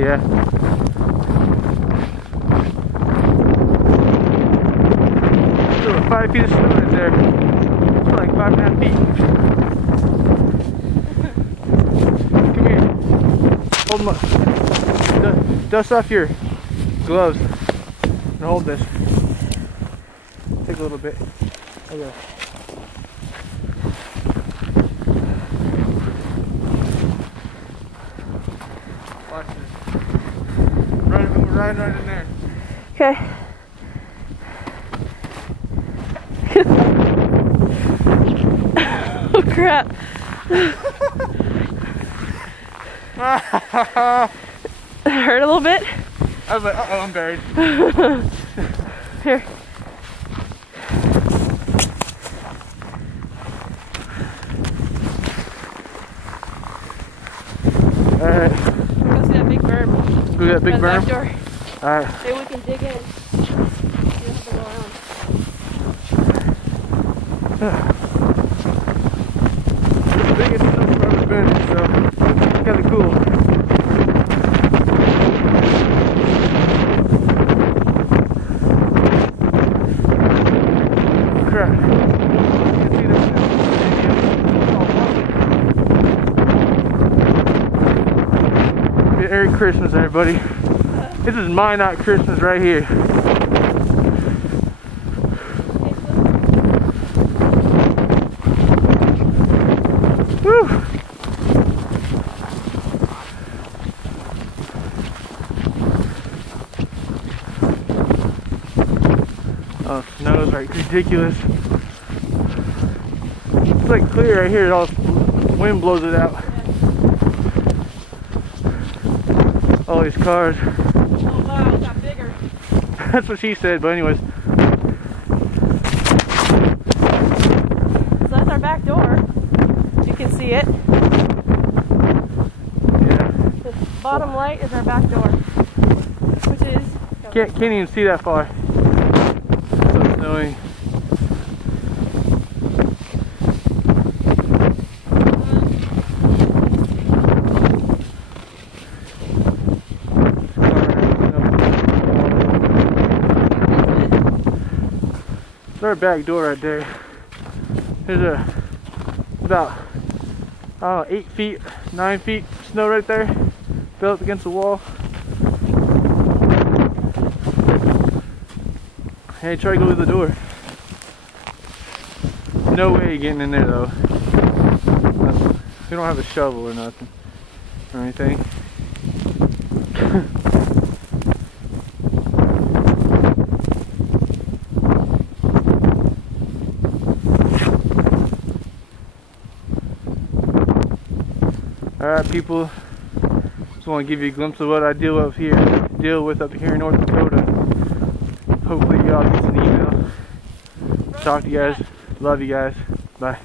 Yeah. So 5 feet of snow right there. It's like 5.5 feet. Come here. Hold my. Dust off your gloves and hold this. Take a little bit. Okay. Watch this. We're riding right in there. Okay. Oh crap. Hurt a little bit? I was like, uh-oh, I'm buried. Here. Alright. Go see that big berm. Go that big berm? Alright. Maybe we can dig in. You don't have to go around. The biggest snow I've ever been in, so it's kind of cool. Crap. You can see that snow. Merry Christmas, everybody. This is Minot Christmas right here. Woo! Oh, snow is like ridiculous. It's like clear right here. All wind blows it out. All these cars. Oh wow, it got bigger. That's what she said, but anyways. So that's our back door. You can see it. Yeah. The bottom light is our back door. Which is... Can't even see that far. It's so snowy. There's our back door right there. There's about, I don't know, 8 feet, 9 feet snow right there. Built up against the wall. Hey, try to go through the door. No way getting in there though. We don't have a shovel or nothing. Or anything. Alright people, just want to give you a glimpse of what I deal with up here in North Dakota. Hopefully y'all get an email. Talk to you guys. Love you guys. Bye.